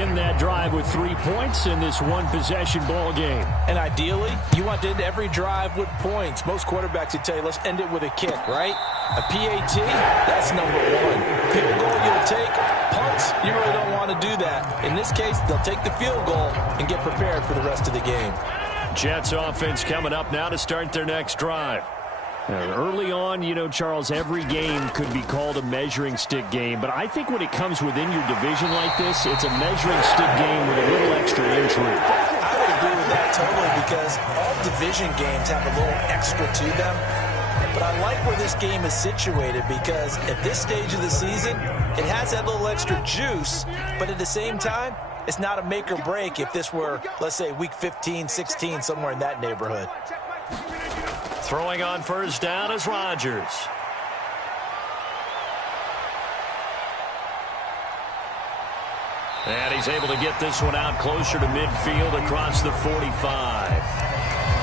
end that drive with 3 points in this one-possession ball game. And ideally, you want to end every drive with points. Most quarterbacks would tell you, let's end it with a kick, right? A PAT, that's number one. Field goal you'll take. Punts, you really don't want to do that. In this case, they'll take the field goal and get prepared for the rest of the game. Jets offense coming up now to start their next drive. Early on, you know, Charles, every game could be called a measuring stick game, but I think when it comes within your division like this, it's a measuring stick game with a little extra intrigue. I would agree with that totally, because all division games have a little extra to them. But I like where this game is situated, because at this stage of the season, it has that little extra juice, but at the same time, it's not a make or break if this were, let's say, week 15, 16, somewhere in that neighborhood. Throwing on first down is Rodgers. And he's able to get this one out closer to midfield across the 45.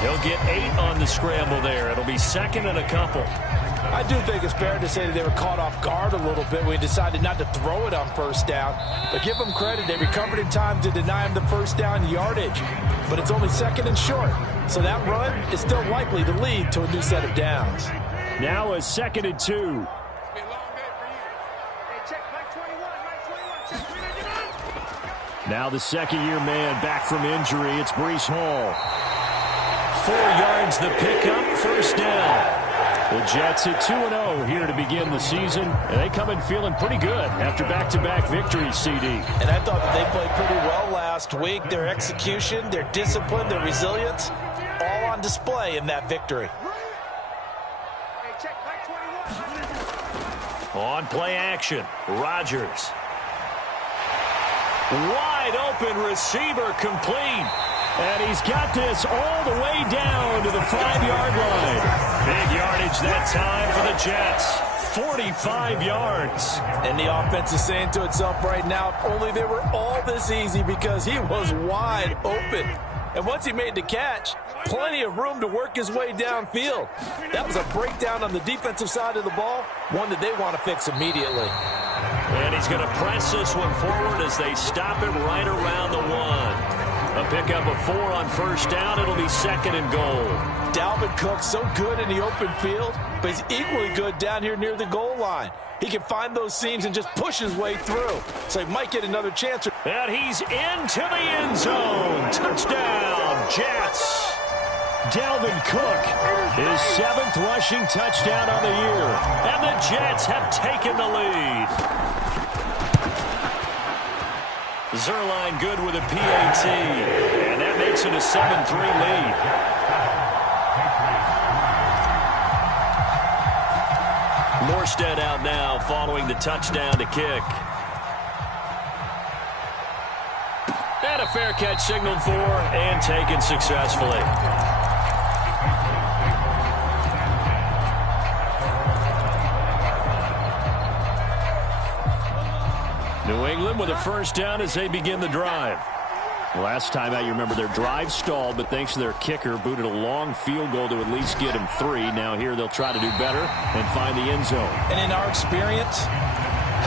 He'll get 8 on the scramble there. It'll be second and a couple. I do think it's fair to say that they were caught off guard a little bit when we decided not to throw it on first down. But give them credit. They recovered in time to deny him the first down yardage. But it's only second and short. So that run is still likely to lead to a new set of downs. Now a 2nd and 2. Now the second-year man back from injury. It's Breece Hall. 4 yards the pickup, first down. The Jets at 2-0 here to begin the season, and they come in feeling pretty good after back-to-back victories, CD. And I thought that they played pretty well last week. Their execution, their discipline, their resilience, all on display in that victory. On play action, Rodgers. Wide open receiver complete. And he's got this all the way down to the 5-yard line. Big yardage that time for the Jets. 45 yards. And the offense is saying to itself right now, if only they were all this easy, because he was wide open. And once he made the catch, plenty of room to work his way downfield. That was a breakdown on the defensive side of the ball, one that they want to fix immediately. And he's going to press this one forward as they stop it right around the 1. A pickup of 4 on first down. It'll be second and goal. Dalvin Cook, so good in the open field, but he's equally good down here near the goal line. He can find those seams and just push his way through. So he might get another chance. And he's into the end zone. Touchdown, Jets. Dalvin Cook, his 7th rushing touchdown on the year. And the Jets have taken the lead. Zerline good with a PAT, and that makes it a 7-3 lead. Morstead out now following the touchdown to kick. And a fair catch signaled for and taken successfully. New England with a first down as they begin the drive. Last time out, you remember their drive stalled, but thanks to their kicker, booted a long field goal to at least get him 3. Now here they'll try to do better and find the end zone. And in our experience,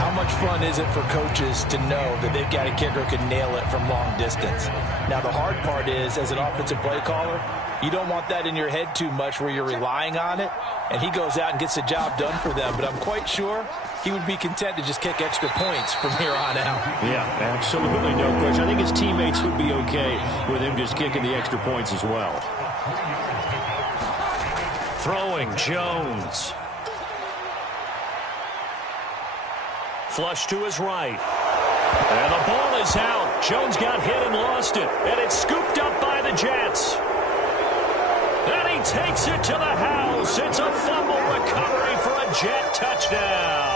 how much fun is it for coaches to know that they've got a kicker who can nail it from long distance? Now the hard part is, as an offensive play caller, you don't want that in your head too much where you're relying on it, and he goes out and gets the job done for them. But I'm quite sure he would be content to just kick extra points from here on out. Yeah, absolutely, no question. I think his teammates would be okay with him just kicking the extra points as well. Throwing, Jones. Flush to his right. And the ball is out. Jones got hit and lost it. And it's scooped up by the Jets. And he takes it to the house. It's a fumble recovery for a Jet touchdown.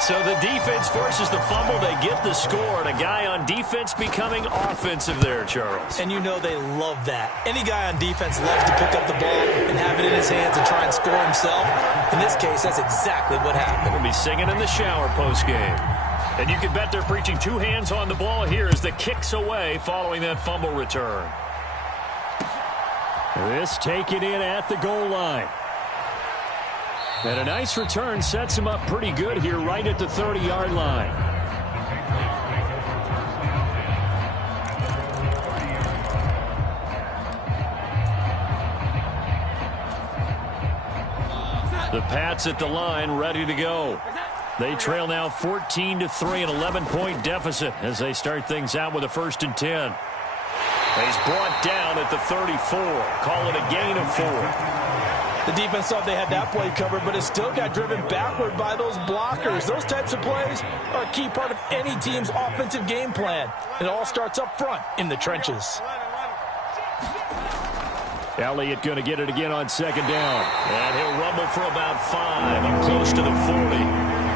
So the defense forces the fumble. They get the score. And a guy on defense becoming offensive there, Charles. And you know they love that. Any guy on defense loves to pick up the ball and have it in his hands and try and score himself. In this case, that's exactly what happened. We'll be singing in the shower postgame. And you can bet they're preaching 2 hands on the ball here as the kick's away following that fumble return. This taken in at the goal line. And a nice return sets him up pretty good here right at the 30-yard line. The Pats at the line, ready to go. They trail now 14-3, an 11-point deficit as they start things out with a 1st and 10. He's brought down at the 34. Call it a gain of 4. The defense thought they had that play covered, but it still got driven backward by those blockers. Those types of plays are a key part of any team's offensive game plan. It all starts up front in the trenches. Elliott going to get it again on 2nd down. And he'll rumble for about 5, up close to the 40.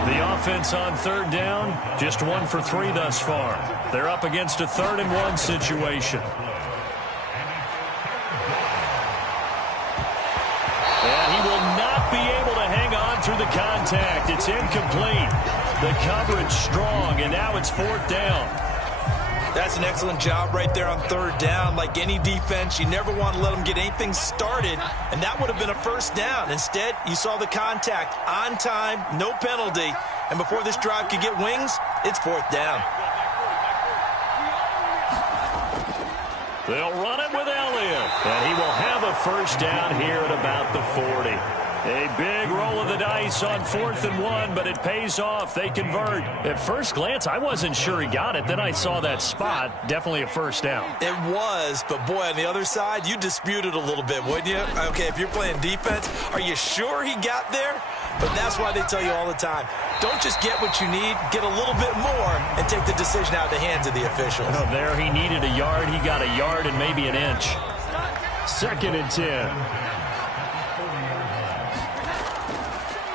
The offense on 3rd down, just 1 for 3 thus far. They're up against a 3rd and 1 situation. And he will not be able to hang on through the contact. It's incomplete. The coverage strong, and now it's 4th down. That's an excellent job right there on 3rd down. Like any defense, you never want to let them get anything started, and that would have been a 1st down. Instead, you saw the contact on time, no penalty, and before this drive could get wings, it's 4th down. They'll run it with Elliott, and he will have a 1st down here at about the 40. A big roll of the dice on 4th and 1, but it pays off. They convert. At first glance, I wasn't sure he got it. Then I saw that spot. Definitely a 1st down. It was, but boy, on the other side, you disputed a little bit, wouldn't you? Okay, if you're playing defense, are you sure he got there? But that's why they tell you all the time, don't just get what you need, get a little bit more, and take the decision out of the hands of the officials. Oh, there he needed a yard. He got a yard and maybe an inch. 2nd and 10.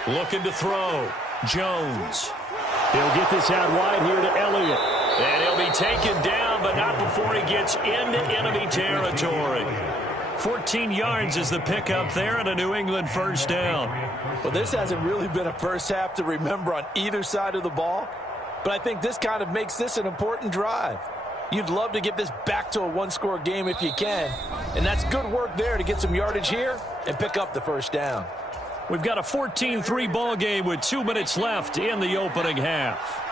Looking to throw. Jones. He'll get this out wide here to Elliott. And he'll be taken down, but not before he gets into enemy territory. 14 yards is the pickup there and a New England 1st down. Well, this hasn't really been a first half to remember on either side of the ball, but I think this kind of makes this an important drive. You'd love to get this back to a 1-score game if you can, and that's good work there to get some yardage here and pick up the 1st down. We've got a 14-3 ball game with 2 minutes left in the opening half.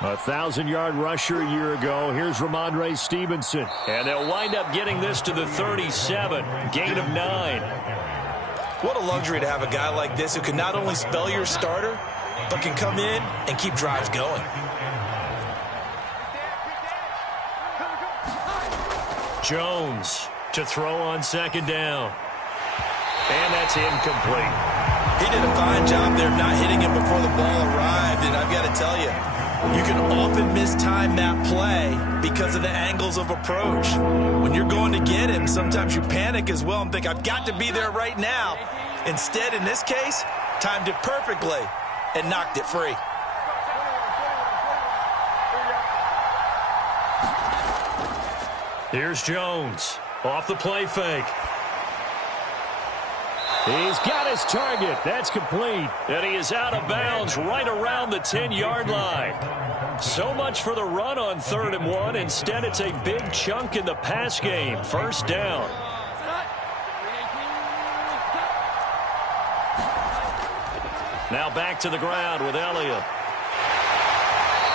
1,000-yard rusher a year ago. Here's Ramondre Stevenson. And they'll wind up getting this to the 37. Gain of 9. What a luxury to have a guy like this who can not only spell your starter, but can come in and keep drives going. Jones to throw on 2nd down. And that's incomplete. He did a fine job there of not hitting him before the ball arrived, and I've got to tell you, you can often mistime that play because of the angles of approach. When you're going to get him, sometimes you panic as well and think, I've got to be there right now. Instead, in this case, timed it perfectly and knocked it free. Here's Jones off the play fake. He's got his target. That's complete. And he is out of bounds right around the 10-yard line. So much for the run on 3rd and 1. Instead, it's a big chunk in the pass game. 1st down. Now back to the ground with Elliott.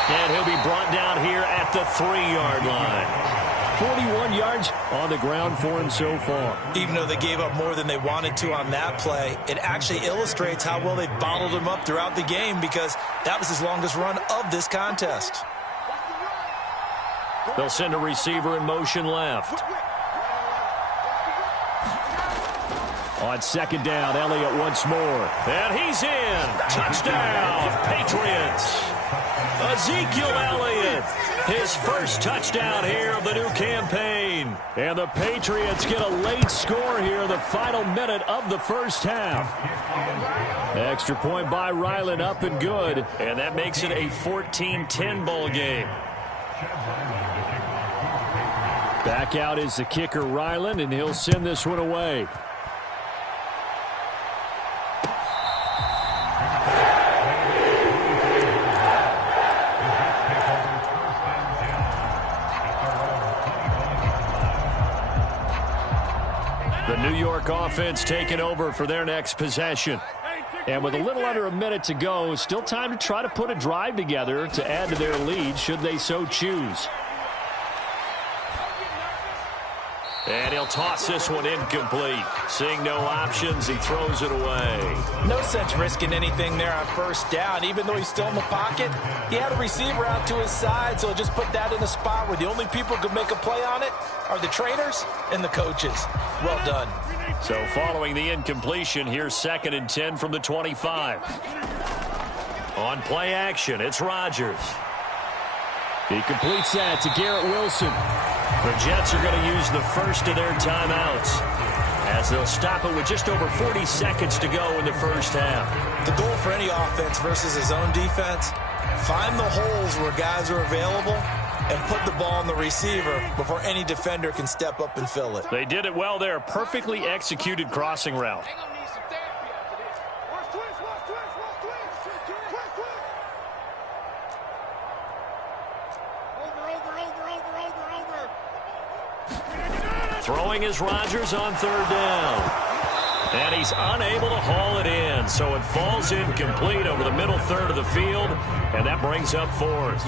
And he'll be brought down here at the 3-yard line. 41 yards on the ground for him so far. Even though they gave up more than they wanted to on that play, it actually illustrates how well they bottled him up throughout the game because that was his longest run of this contest. They'll send a receiver in motion left. On 2nd down, Elliott once more. And he's in. Touchdown, Patriots. Ezekiel Elliott, his 1st touchdown here of the new campaign. And the Patriots get a late score here, the final minute of the 1st half. Extra point by Ryland, up and good. And that makes it a 14-10 ball game. Back out is the kicker, Ryland, and he'll send this one away. The New York offense taking over for their next possession. And with a little under a minute to go, still time to try to put a drive together to add to their lead should they so choose. And he'll toss this one incomplete. Seeing no options, he throws it away. No sense risking anything there on first down. Even though he's still in the pocket, he had a receiver out to his side, so he'll just put that in a spot where the only people who can make a play on it are the trainers and the coaches. Well done. So following the incompletion, here's 2nd and 10 from the 25. On play action, it's Rodgers. He completes that to Garrett Wilson. The Jets are going to use the first of their timeouts as they'll stop it with just over 40 seconds to go in the first half. The goal for any offense versus his own defense, find the holes where guys are available and put the ball on the receiver before any defender can step up and fill it. They did it well there. Perfectly executed crossing route. Throwing is Rodgers on 3rd down. And he's unable to haul it in, so it falls incomplete over the middle third of the field, and that brings up 4th.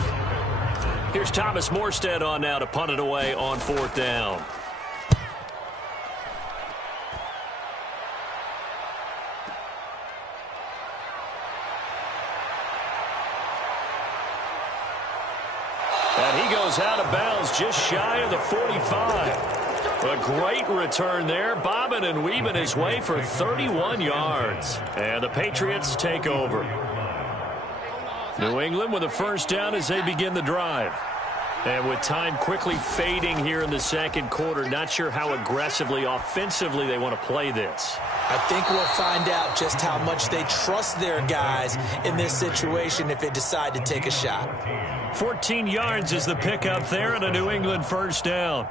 Here's Thomas Morstead on now to punt it away on 4th down. And he goes out of bounds just shy of the 45. A great return there, bobbing and weaving his way for 31 yards. And the Patriots take over. New England with a first down as they begin the drive. And with time quickly fading here in the second quarter, not sure how aggressively, offensively they want to play this. I think we'll find out just how much they trust their guys in this situation if they decide to take a shot. 14 yards is the pickup there and a New England first down.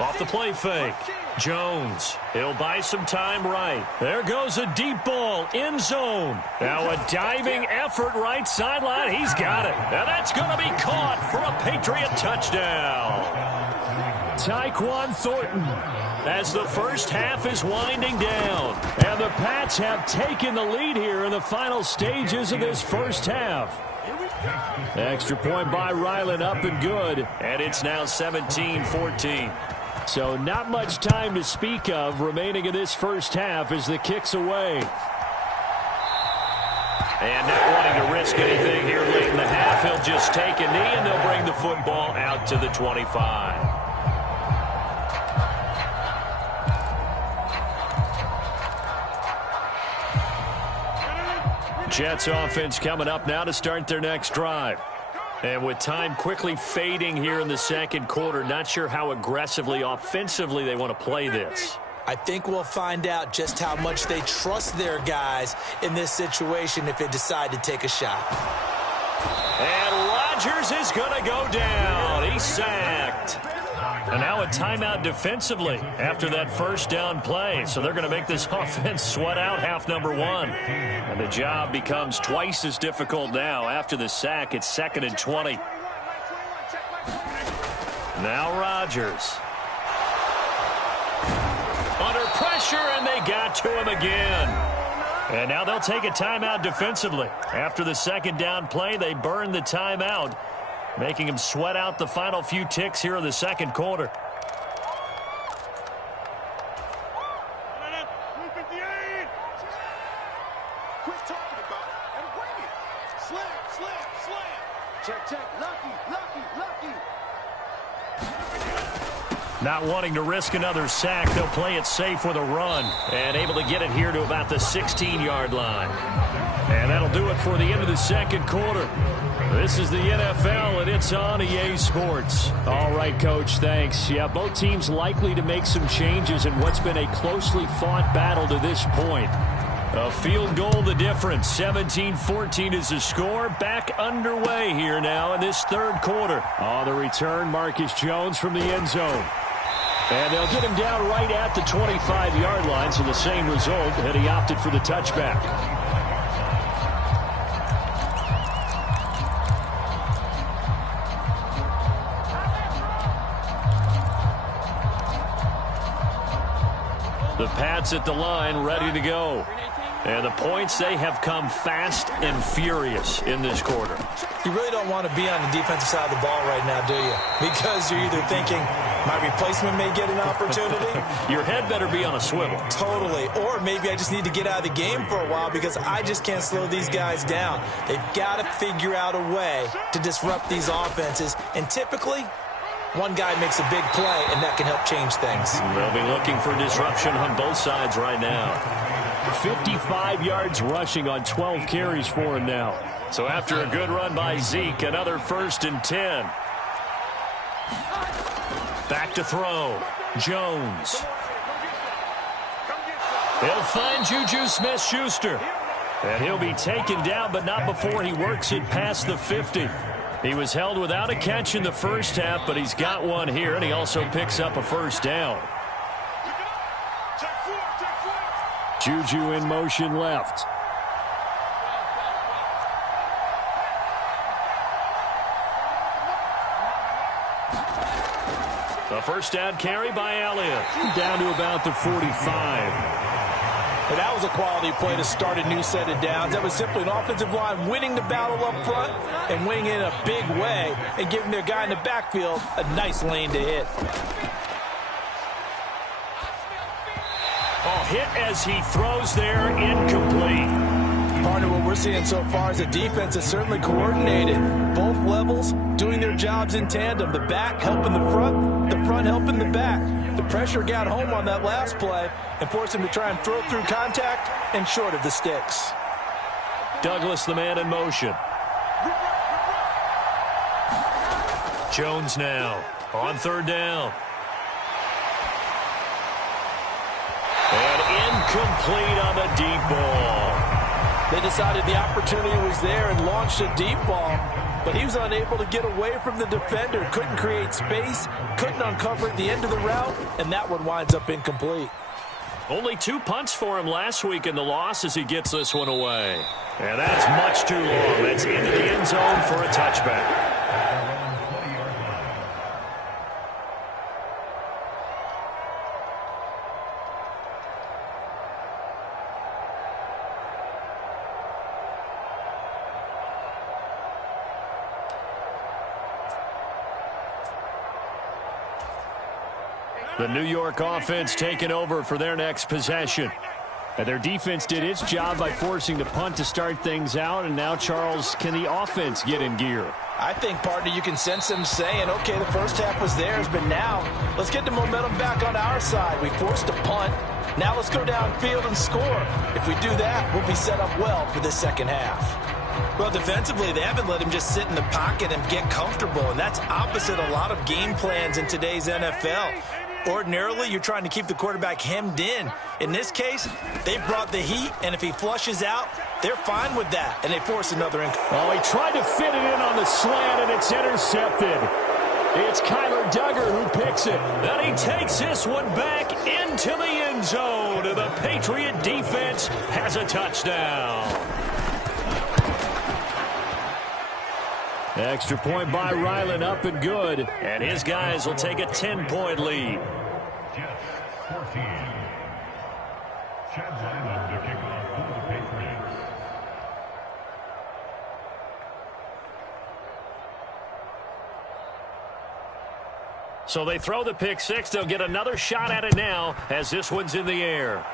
Off the play fake. Jones. He'll buy some time right. There goes a deep ball. End zone. Now a diving effort right sideline. He's got it. And that's going to be caught for a Patriot touchdown. Tyquan Thornton as the first half is winding down. And the Pats have taken the lead here in the final stages of this first half. Extra point by Ryland up and good. And it's now 17-14. So not much time to speak of remaining in this first half as the kick's away. And not wanting to risk anything here late in the half, he'll just take a knee and they'll bring the football out to the 25. Jets offense coming up now to start their next drive. And with time quickly fading here in the second quarter, not sure how aggressively, offensively they want to play this. I think we'll find out just how much they trust their guys in this situation if they decide to take a shot. And Rodgers is going to go down. He's sacked. And now a timeout defensively after that first down play. So they're going to make this offense sweat out half number 1. And the job becomes twice as difficult now after the sack. It's 2nd and 20. Now Rodgers. Under pressure, and they got to him again. And now they'll take a timeout defensively. After the second down play, they burn the timeout, making him sweat out the final few ticks here in the second quarter. Not wanting to risk another sack, they'll play it safe with a run and able to get it here to about the 16-yard line. And that'll do it for the end of the second quarter. This is the NFL, and it's on EA Sports. All right, Coach, thanks. Yeah, both teams likely to make some changes in what's been a closely fought battle to this point. A field goal the difference. 17-14 is the score. Back underway here now in this third quarter. On the return, Marcus Jones from the end zone. And they'll get him down right at the 25-yard line, so the same result, and he opted for the touchback. The Pats at the line, ready to go. And the points, they have come fast and furious in this quarter. You really don't want to be on the defensive side of the ball right now, do you? Because you're either thinking, my replacement may get an opportunity. Your head better be on a swivel. Totally. Or maybe I just need to get out of the game for a while because I just can't slow these guys down. They've got to figure out a way to disrupt these offenses. And typically, one guy makes a big play, and that can help change things. They'll be looking for disruption on both sides right now. 55 yards rushing on 12 carries for him now. So after a good run by Zeke, another 1st and 10. Back to throw. Jones. He'll find Juju Smith-Schuster. And he'll be taken down, but not before he works it past the 50. He was held without a catch in the first half, but he's got one here, and he also picks up a first down. Juju in motion left. The first down carry by Elliott. Down to about the 45. And that was a quality play to start a new set of downs. That was simply an offensive line winning the battle up front and winning in a big way and giving their guy in the backfield a nice lane to hit. Oh, hit as he throws there, incomplete. Partner, what we're seeing so far is the defense is certainly coordinated. Both levels doing their jobs in tandem. The back helping the front helping the back. The pressure got home on that last play and forced him to try and throw through contact and short of the sticks. Douglas, the man in motion. Jones now on 3rd down. And incomplete on the deep ball. They decided the opportunity was there and launched a deep ball, but he was unable to get away from the defender, couldn't create space, couldn't uncover at the end of the route, and that one winds up incomplete. Only 2 punts for him last week in the loss as he gets this one away. And that's much too long. That's into the end zone for a touchback. The New York offense taking over for their next possession. And their defense did its job by forcing the punt to start things out. And now, Charles, can the offense get in gear? I think, partner, you can sense them saying, okay, the first half was theirs, but now let's get the momentum back on our side. We forced a punt. Now let's go downfield and score. If we do that, we'll be set up well for the second half. Well, defensively, they haven't let him just sit in the pocket and get comfortable, and that's opposite a lot of game plans in today's NFL. Ordinarily, you're trying to keep the quarterback hemmed in. In this case, they brought the heat, and if he flushes out, they're fine with that, and they force another in. Oh, he tried to fit it in on the slant, and it's intercepted. It's Kyler Duggar who picks it. And he takes this one back into the end zone. The Patriot defense has a touchdown. Extra point by Ryland, up and good. And his guys will take a 10-point lead. So they throw the pick six. They'll get another shot at it now as this one's in the air.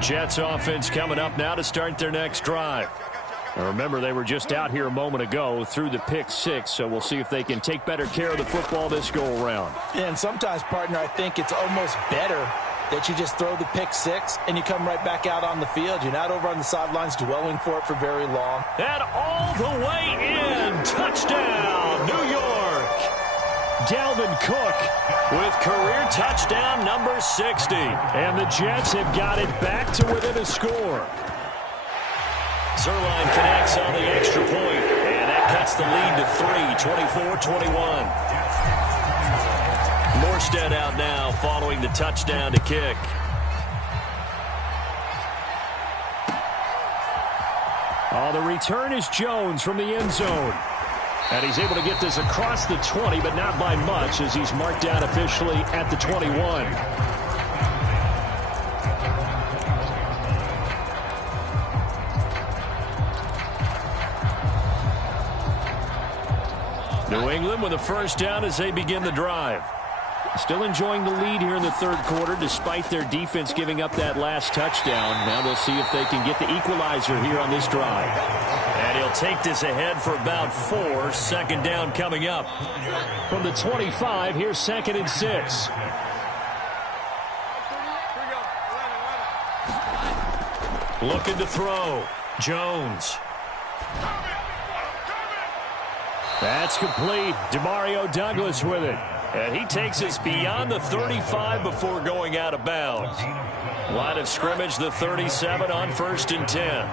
Jets offense coming up now to start their next drive. Now remember, they were just out here a moment ago through the pick six, so we'll see if they can take better care of the football this go-around. Yeah, and sometimes, partner, I think it's almost better that you just throw the pick six and you come right back out on the field. You're not over on the sidelines dwelling for it for very long. And all the way in. Touchdown, New York. Dalvin Cook with career touchdown number 60. And the Jets have got it back to within a score. Zerline connects on the extra point, and that cuts the lead to 3, 24-21. Morstead out now following the touchdown to kick. On the return is Jones from the end zone. And he's able to get this across the 20, but not by much, as he's marked down officially at the 21. New England with a first down as they begin the drive. Still enjoying the lead here in the third quarter, despite their defense giving up that last touchdown. Now they'll see if they can get the equalizer here on this drive. And he'll take this ahead for about 4. Second down coming up. From the 25, here's 2nd and 6. Looking to throw. Jones. That's complete. Demario Douglas with it. And he takes us beyond the 35 before going out of bounds. Line of scrimmage, the 37 on 1st and 10.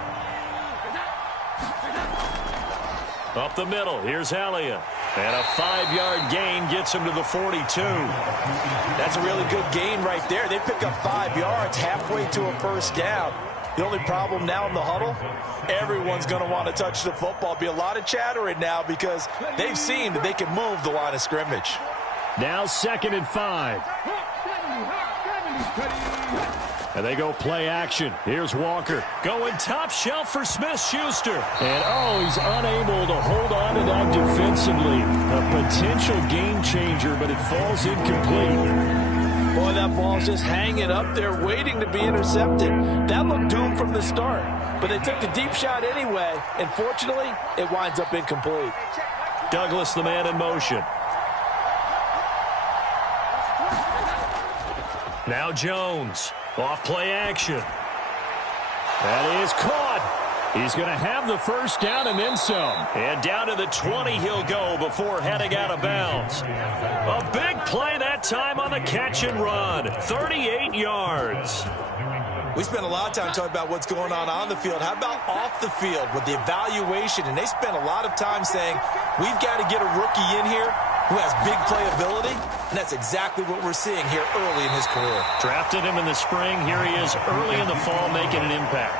Up the middle, here's Elliott. And a 5-yard gain gets him to the 42. That's a really good gain right there. They pick up 5 yards halfway to a first down. The only problem now in the huddle, everyone's going to want to touch the football. Be a lot of chattering now because they've seen that they can move the line of scrimmage. Now 2nd and 5. And they go play action. Here's Walker. Going top shelf for Smith-Schuster. And, he's unable to hold on to that defensively. A potential game changer, but it falls incomplete. Boy, that ball's just hanging up there waiting to be intercepted. That looked doomed from the start. But they took the deep shot anyway, and fortunately, it winds up incomplete. Douglas, the man in motion. Now Jones. Off play action. That is caught. He's going to have the first down and then some. And down to the 20 he'll go before heading out of bounds. A big play that time on the catch and run. 38 yards. We spent a lot of time talking about what's going on the field. How about off the field with the evaluation? And they spent a lot of time saying, we've got to get a rookie in here who has big playability. And that's exactly what we're seeing here early in his career. Drafted him in the spring. Here he is early in the fall making an impact.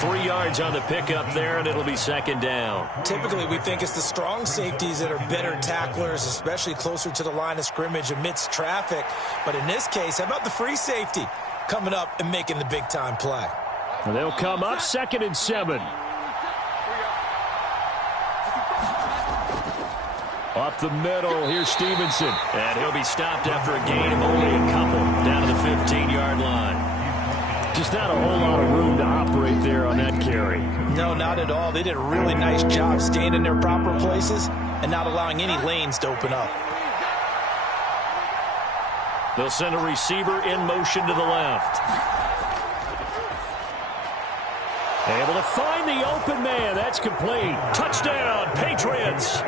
3 yards on the pickup there, and it'll be second down. Typically, we think it's the strong safeties that are better tacklers, especially closer to the line of scrimmage amidst traffic. But in this case, how about the free safety coming up and making the big-time play? And they'll come up 2nd and 7. Up the middle, here's Stevenson. And he'll be stopped after a gain of only a couple down to the 15-yard line. Just not a whole lot of room to operate there on that carry. No, not at all. They did a really nice job staying in their proper places and not allowing any lanes to open up. They'll send a receiver in motion to the left. Able to find the open man. That's complete. Touchdown, Patriots.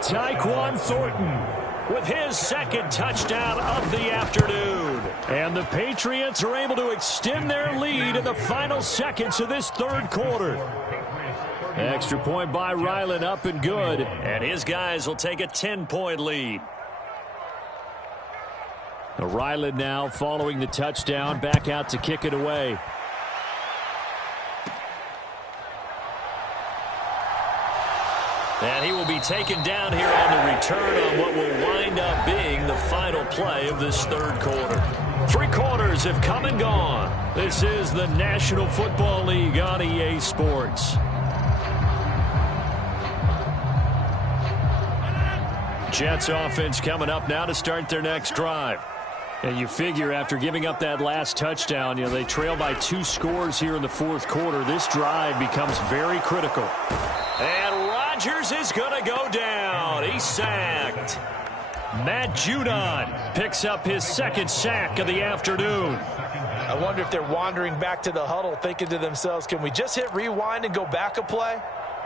Tyquan Thornton with his second touchdown of the afternoon. And the Patriots are able to extend their lead in the final seconds of this third quarter. Extra point by Ryland, up and good. And his guys will take a 10-point lead. Ryland now following the touchdown, back out to kick it away. And he will be taken down here on the return on what will wind up being the final play of this third quarter. 3 quarters have come and gone. This is the National Football League on EA Sports. Jets offense coming up now to start their next drive. And you figure after giving up that last touchdown, they trail by 2 scores here in the fourth quarter. This drive becomes very critical. And Rodgers is going to go down. He's sacked. Matt Judon picks up his second sack of the afternoon. I wonder if they're wandering back to the huddle thinking to themselves, can we just hit rewind and go back a play?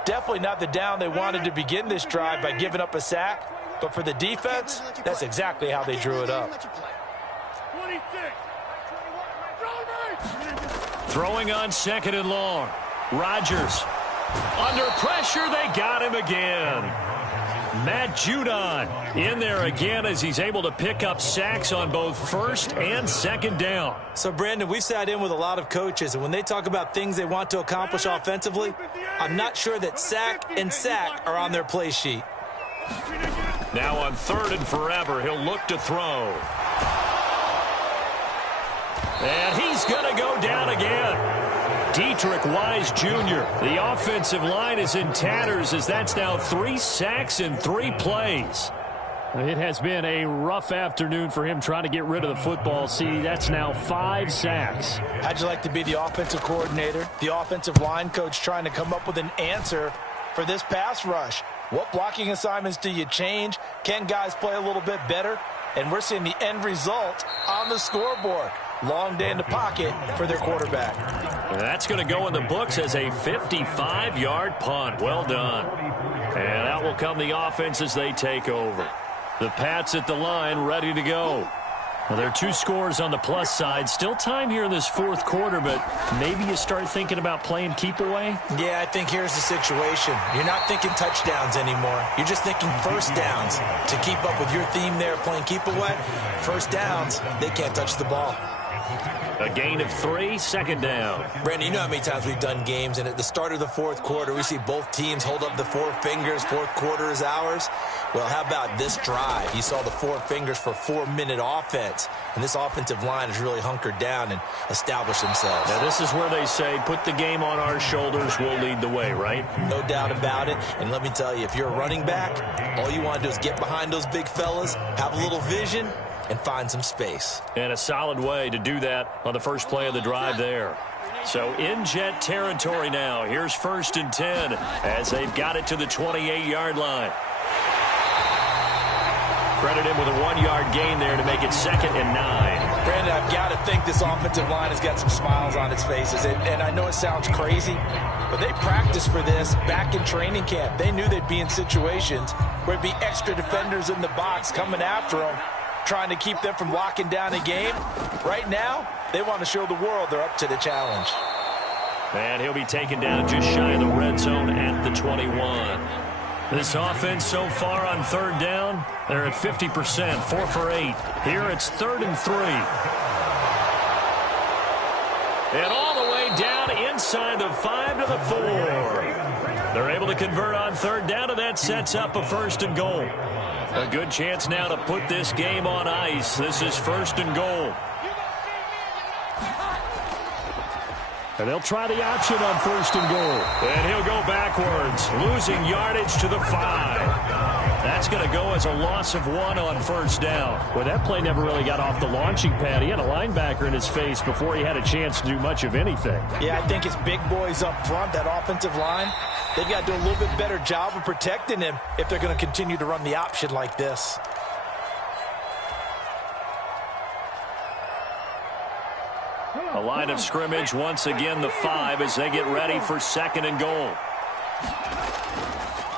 Definitely not the down they wanted to begin this drive by giving up a sack. But for the defense, that's exactly how they drew it up. Throwing on 2nd and long. Rodgers. Under pressure, they got him again. Matt Judon in there again as he's able to pick up sacks on both first and second down. So, Brandon, we've sat in with a lot of coaches, and when they talk about things they want to accomplish offensively, I'm not sure that sack and sack are on their play sheet. Now on 3rd and forever, he'll look to throw. And he's going to go down again. Dietrich Wise Jr. The offensive line is in tatters as that's now 3 sacks in 3 plays. It has been a rough afternoon for him trying to get rid of the football. See, that's now 5 sacks. How'd you like to be the offensive coordinator, the offensive line coach trying to come up with an answer for this pass rush? What blocking assignments do you change? Can guys play a little bit better? And we're seeing the end result on the scoreboard. Long day in the pocket for their quarterback. That's going to go in the books as a 55-yard punt. Well done. And out will come the offense as they take over. The Pats at the line ready to go. Well, there are 2 scores on the plus side. Still time here in this 4th quarter, but maybe you start thinking about playing keep away? Yeah, I think here's the situation. You're not thinking touchdowns anymore. You're just thinking first downs. To keep up with your theme there, playing keep away, first downs, they can't touch the ball. A gain of 3, second down. Brandon, you know how many times we've done games, and at the start of the 4th quarter, we see both teams hold up the 4 fingers, 4th quarter is ours. Well, how about this drive? You saw the 4 fingers for 4-minute offense, and this offensive line has really hunkered down and established themselves. Now, this is where they say, put the game on our shoulders, we'll lead the way, right? No doubt about it, and let me tell you, if you're a running back, all you want to do is get behind those big fellas, have a little vision, and find some space. And a solid way to do that on the first play of the drive there. So in Jet territory now. Here's 1st and 10 as they've got it to the 28-yard line. Credit him with a 1-yard gain there to make it 2nd and 9. Brandon, I've got to think this offensive line has got some smiles on its faces. And I know it sounds crazy, but they practiced for this back in training camp. They knew they'd be in situations where it'd be extra defenders in the box coming after them, trying to keep them from locking down a game. Right now, they want to show the world they're up to the challenge. And he'll be taken down just shy of the red zone at the 21. This offense so far on 3rd down, they're at 50%, 4 for 8. Here it's 3rd and 3. And all the way down inside the 5 to the 4. They're able to convert on 3rd down, and that sets up a 1st and goal. A good chance now to put this game on ice. This is 1st and goal. And they'll try the option on 1st and goal. And he'll go backwards, losing yardage to the 5. That's going to go as a loss of 1 on 1st down. Well, that play never really got off the launching pad. He had a linebacker in his face before he had a chance to do much of anything. Yeah, I think it's big boys up front, that offensive line. They've got to do a little bit better job of protecting him if they're going to continue to run the option like this. A line of scrimmage, once again the 5 as they get ready for 2nd and goal.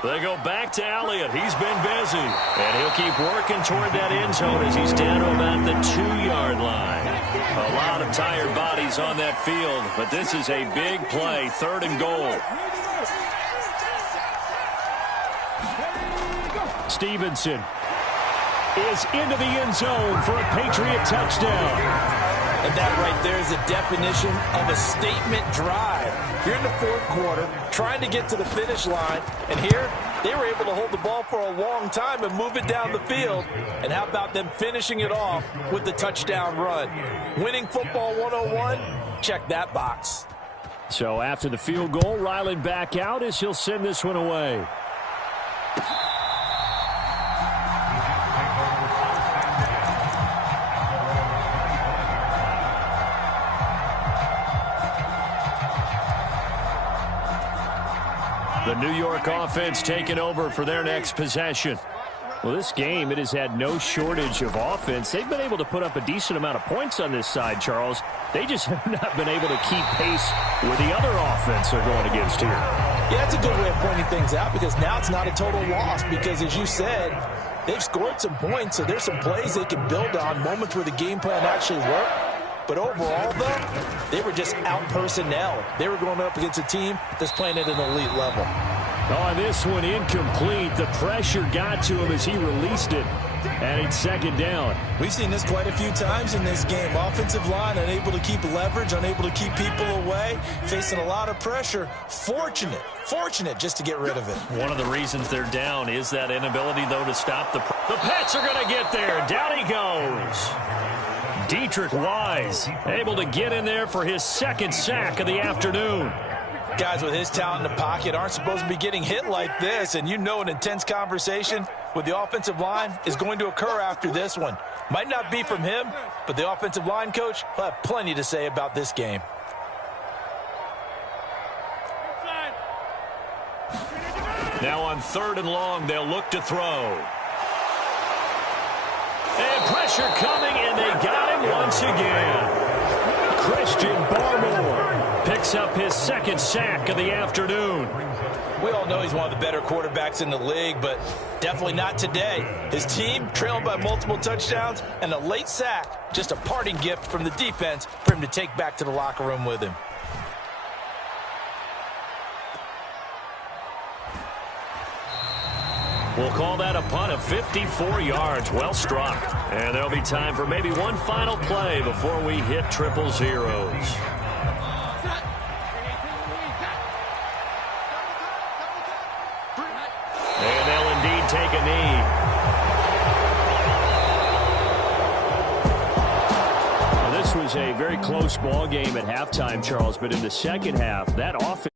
They go back to Elliott. He's been busy. And he'll keep working toward that end zone as he's down to about the 2-yard line. A lot of tired bodies on that field, but this is a big play, 3rd and goal. Stevenson is into the end zone for a Patriot touchdown. And that right there is a definition of a statement drive. You're in the 4th quarter, trying to get to the finish line, and here they were able to hold the ball for a long time and move it down the field. And how about them finishing it off with the touchdown run? Winning football 101, check that box. So after the field goal, Ryland back out as he'll send this one away. The New York offense taking over for their next possession. Well, this game, it has had no shortage of offense. They've been able to put up a decent amount of points on this side, Charles. They just have not been able to keep pace with the other offense they're going against here. Yeah, that's a good way of pointing things out because now it's not a total loss because, as you said, they've scored some points, so there's some plays they can build on, moments where the game plan actually worked. But overall, though, they were just out personnel. They were going up against a team that's playing at an elite level. Oh, this one incomplete. The pressure got to him as he released it. And it's second down. We've seen this quite a few times in this game. Offensive line unable to keep leverage, unable to keep people away, facing a lot of pressure. Fortunate just to get rid of it. One of the reasons they're down is that inability, though, to stop the Pats are going to get there. Down he goes. Dietrich Wise able to get in there for his second sack of the afternoon. Guys with his talent in the pocket aren't supposed to be getting hit like this, and you know an intense conversation with the offensive line is going to occur after this one. Might not be from him, but the offensive line coach will have plenty to say about this game. Now on 3rd and long, they'll look to throw. And pressure coming, and they got him once again. Christian Barmore picks up his second sack of the afternoon. We all know he's one of the better quarterbacks in the league, but definitely not today. His team trailing by multiple touchdowns, and a late sack, just a parting gift from the defense for him to take back to the locker room with him. We'll call that a punt of 54 yards. Well struck. And there'll be time for maybe one final play before we hit triple zeros. And they'll indeed take a knee. Well, this was a very close ball game at halftime, Charles, but in the second half, that offense